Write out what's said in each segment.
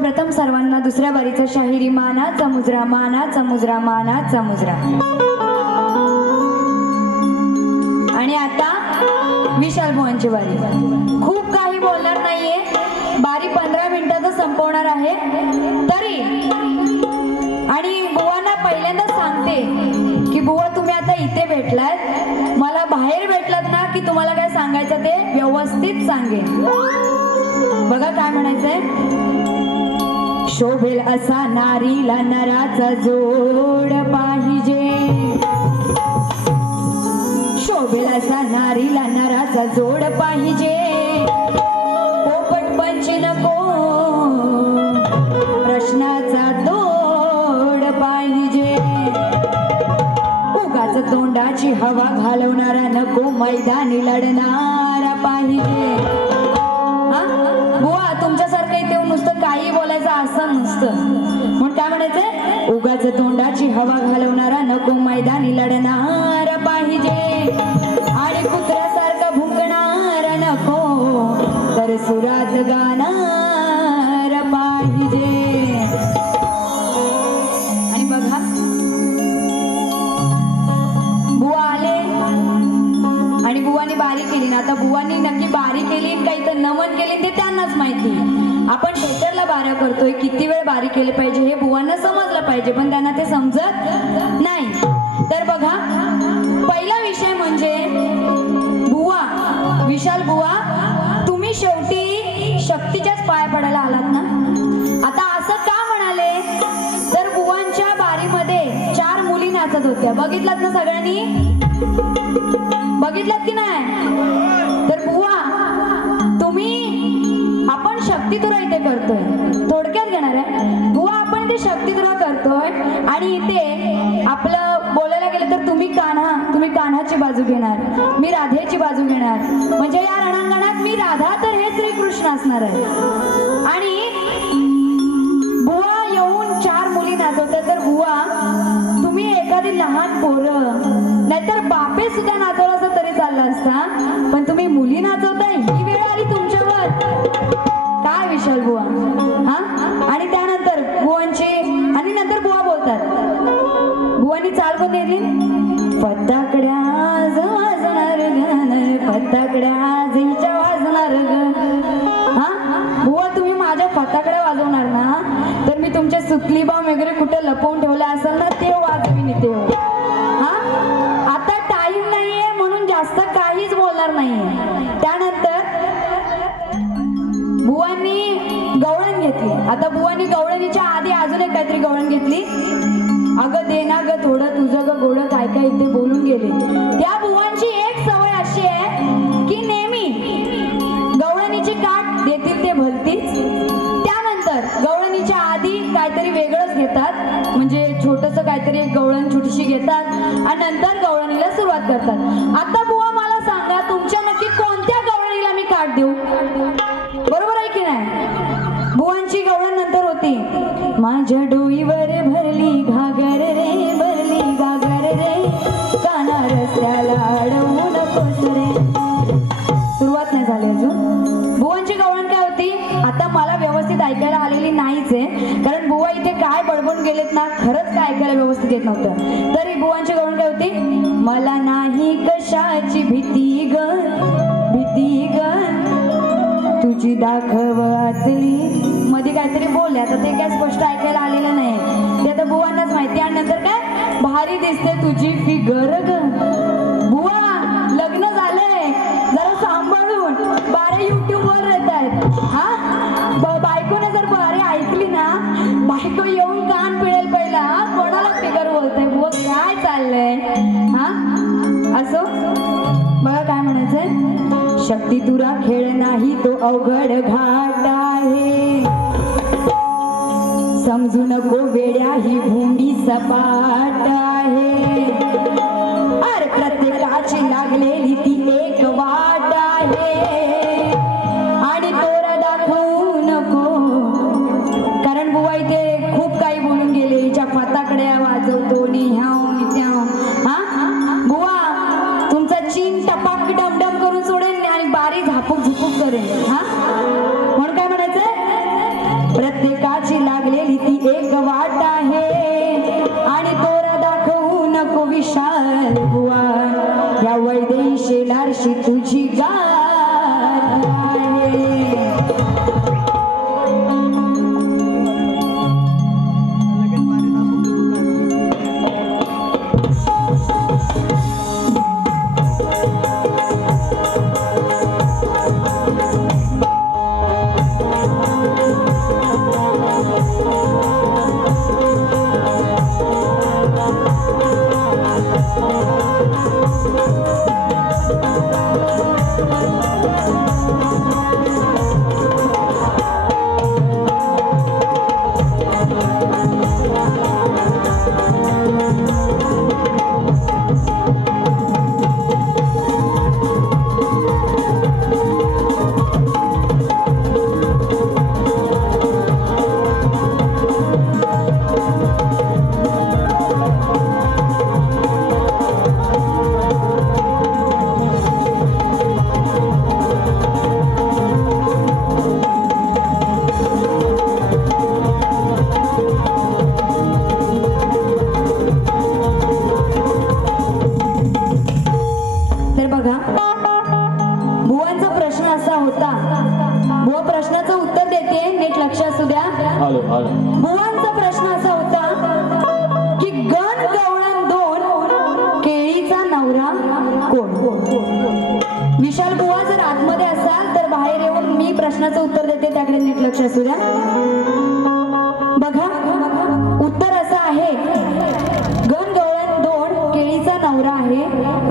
सर्वप्रथम सर्वांना दुसऱ्या बारीचा शाहिरी मानाचा मुजरा मानाचा मुजरा मानाचा मुजरा आणि आता विशाल मोहनची बारी खूप काही बोलणार नाहीये. बारी पंधरा मिनिटातच संपवणार आहे तरी. आणि बुवांना पहिल्यांदा सांगते की बुवा तुम्ही आता इथे भेटलात. मला बाहेर भेटलात ना की तुम्हाला काय सांगायचं ते व्यवस्थित सांगेन. बघा काय म्हणायचंय. शोभेल असा नारीला नराचा जोड पाहिजे. शोभेल असा नारीला नराचा जोड पाहिजे. पोपट पंच नको प्रश्नाचा तोड पाहिजे. उगाच तोंडाची हवा घालवणारा नको मैदानी लढणारा पाहिजे. असं नसतं. म्हणून काय म्हणायचंय? उगाच तोंडाची हवा घालवणारा नको मैदानी लढणार पाहिजे. आणि कुत्र्यासारखा भुंकणार नको तर सुरात गाणार पाहिजे. करतोय. किती वेळ बारी केले पाहिजे हे बुवांना समजलं पाहिजे पण त्यांना ते समजत नाही. तर बघा पहिला विषय म्हणजे बुवा विशाल बुवा तुम्ही शेवटी शक्तीच्याच पाया पडायला आलात ना? आता असं का म्हणाले? तर बुवांच्या बारीमध्ये चार मुली नाचत होत्या. बघितलात ना सगळ्यांनी? बघितलात की नाही? तर बुवा तुम्ही आपण शक्ती तुरा इथे करतोय. करतोय. आणि इथे आपलं बोलायला गेलं तर तुम्ही कान्हा तुम्ही कान्हाची बाजू घेणार मी राधेची बाजू घेणार. म्हणजे या रणांगणात मी राधा तर हे श्रीकृष्ण असणार आहे. आणि बुवा येऊन चार मुली नाचवतात तर बुवा तुम्ही एखादी लहान पोरं नाहीतर बापे सुद्धा नाचवलं असं तरी चाललं असता पण तुम्ही मुली नाचव फटाकड्या वाजणार ग. हा? बुवा तुम्ही माझ्या फटाकड्या वाजवणार ना? तर मी तुमचे सुतली बॉम्ब वगैरे कुठे लपवून ठेवला असेल ना ते वाजवीन ते. हा? आता टाइम नाहीये म्हणून जास्त काहीच बोलणार नाहीये. त्यानंतर बुवांनी गवळण घेतली. आता बुवांनी गवळणीच्या आधी अजून एक काहीतरी गवळण घेतली. अगं दे ना ग थोडं तुझं ग गोड काय काय इथे बोलून गेले. त्या बुवा एक गवळण छोटीशी घेतात आणि नंतर गवळणीला सुरुवात करतात. आता बुवा मला सांगा तुमच्या नक्की कोणत्या गवळणीला मी काढ देऊ? बरोबर आहे की नाही? बुवांची गवळण नंतर होती. माझ्या डोईवर भरली घागर रे भरली घागर रे. काना रस्त्याला अडवू नकोस रे. सुरुवात नाही झाली अजून. बुवांची गवळण काय मला व्यवस्थित ऐकायला आलेली नाहीच आहे. कारण बुवा इथे काय बडबडून गेलेत ना खरंच काय ऐकायला व्यवस्थित येत नव्हतं. तरी बुवांची गळून काय होती? मला नाही कशाची भीती ग भीती ग. तुझी दाखव आतली. मध्ये काहीतरी बोलले आता ते काय स्पष्ट ऐकायला आलेलं नाही. ते आता बुवांनाच माहिती आणि नंतर काय? भारी दिसते तुझी फिगर ग. चाललंय. हा? असो? बघा काय म्हणायचंय? शक्ती तुरा खेळ नाही तो अवघड घाट आहे. समजू नको वेड्या ही भूमी सपाट Música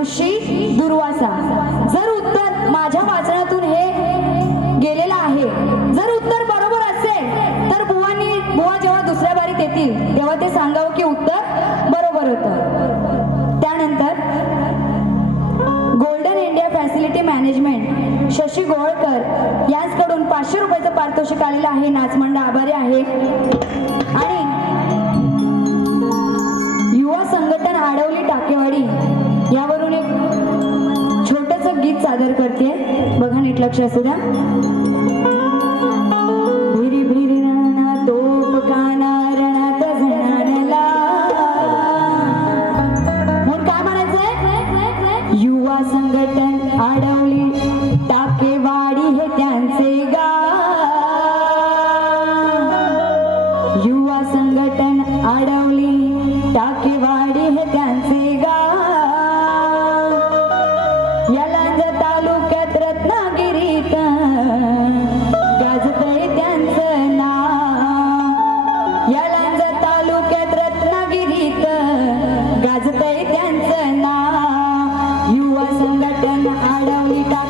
ऋषी दुर्वासा. जर उत्तर माझ्या वाचनातून हे गेलेलं आहे जर उत्तर बरोबर असेल तर बुवानी बुवा जेव्हा दुसऱ्या बारीत येतील तेव्हा ते सांगावं की उत्तर बरोबर होतं. त्यानंतर golden India facility management Shashi Golkar यांचकडून पाचशे रुपयाचं पारितोषिक आलेलं आहे. नाचमंड आभारी आहे. सादर करते. बघा नीट लक्ष असू द्या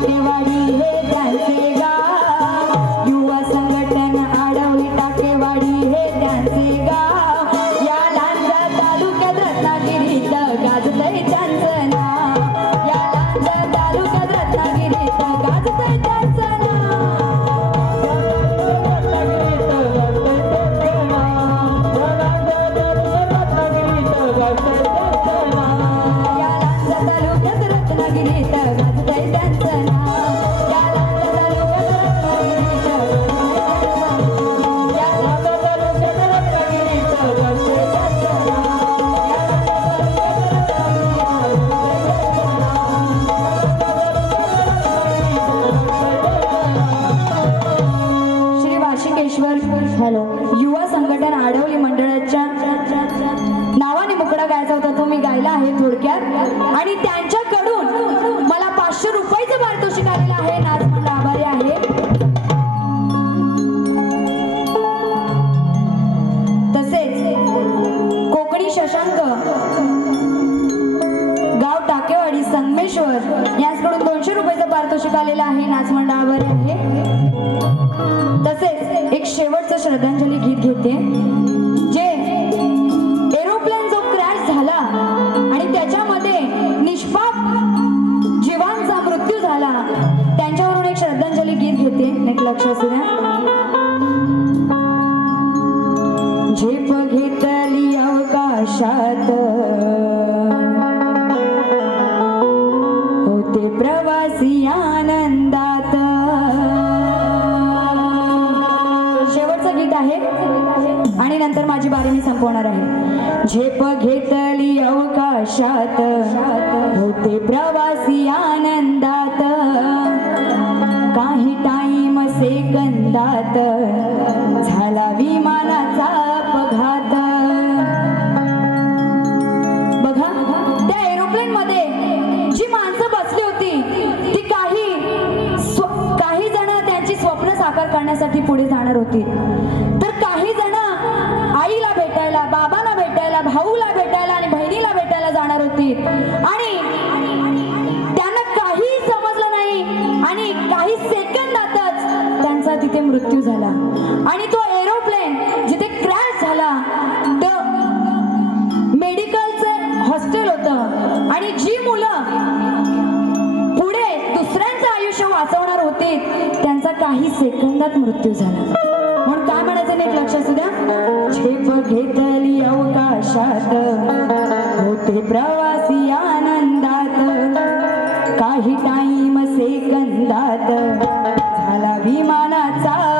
Everybody's. नाचमंडळावर याचकडून दोनशे रुपयाचं पारितोषिक आलेलं आहे. नाचमंडळावर आहे. तसेच एक शेवटचं श्रद्धांजली गीत घेते. माझी बारणी संपवणार आहे. झेप घेतली अवकाशात होते प्रवासी आनंदात. काही टाईम सेकंदात झाला विमानाचा अपघात. बघा त्या एरोप्लेन मध्ये जी माणसं बसली होती ती काही काही जण त्यांची स्वप्न साकार करण्यासाठी पुढे जाणार होती. आईला भेटायला बाबाला भेटायला भाऊला भेटायला आणि बहिणीला भेटायला जाणार होती. आणि त्यांना काही समजलं नाही. आणि काही सेकंदातच त्यांचा तिथे मृत्यू झाला. आणि तो एरोप्लेन जिथे क्रॅश झाला तर मेडिकलचं हॉस्टेल होतं. आणि जी मुलं पुढे दुसऱ्यांचं आयुष्य वाचवणार होते त्यांचा काही सेकंदात मृत्यू झाला. घेतली अवकाशात. होते प्रवासी आनंदात. काही टाईम सेकंदात झाला विमानाचा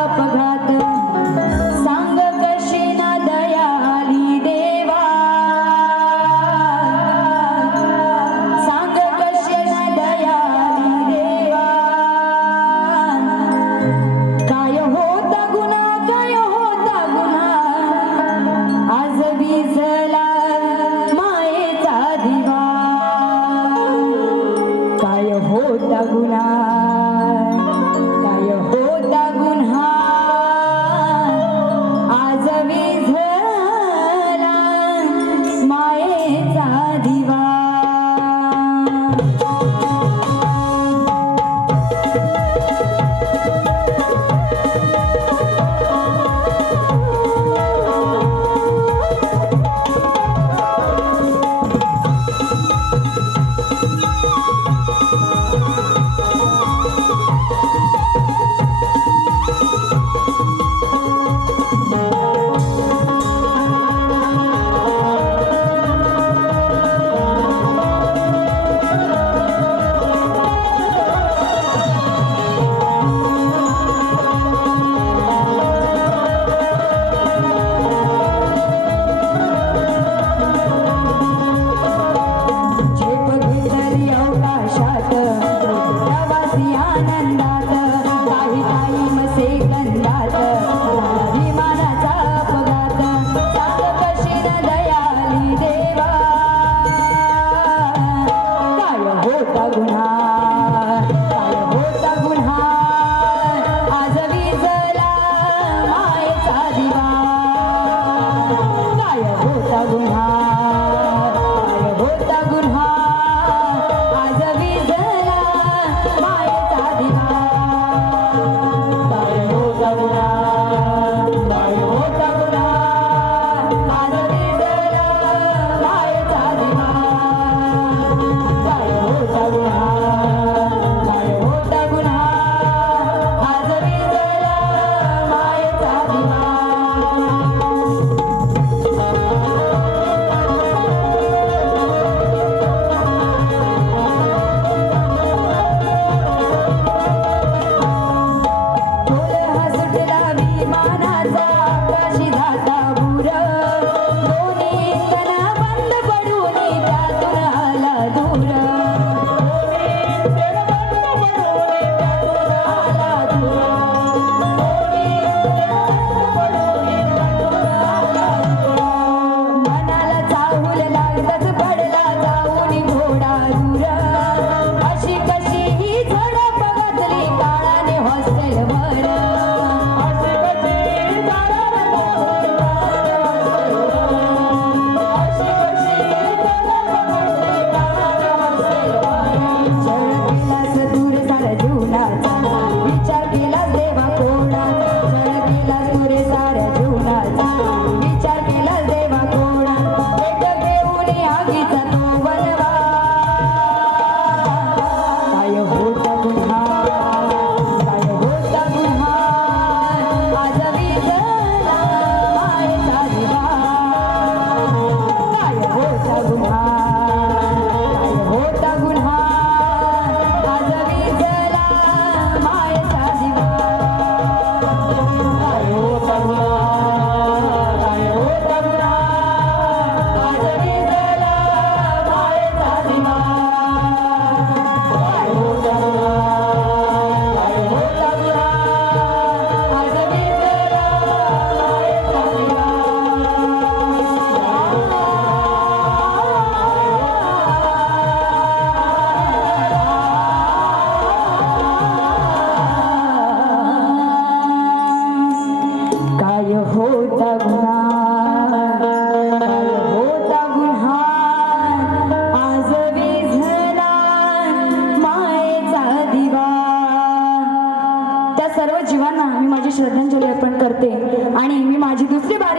哎呦，咱们。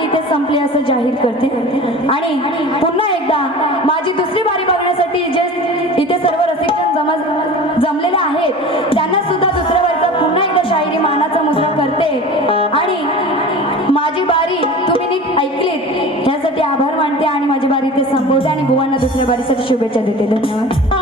इथे संपली असं जाहीर करते. आणि पुन्हा एकदा माझी दुसरी बारी बघण्यासाठी जे इथे सर्व रसिकजन जमा जमलेले आहेत त्यांना सुद्धा दुसऱ्या बारीचा पुन्हा एकदा शायरी मानाचा मुद्रा करते. आणि माझी बारी तुम्ही नीट ऐकलीत. ह्यासाठी आभार मानते आणि माझी बारी इथे संपवते आणि बुवांना दुसऱ्या बारीसाठी शुभेच्छा देते. धन्यवाद.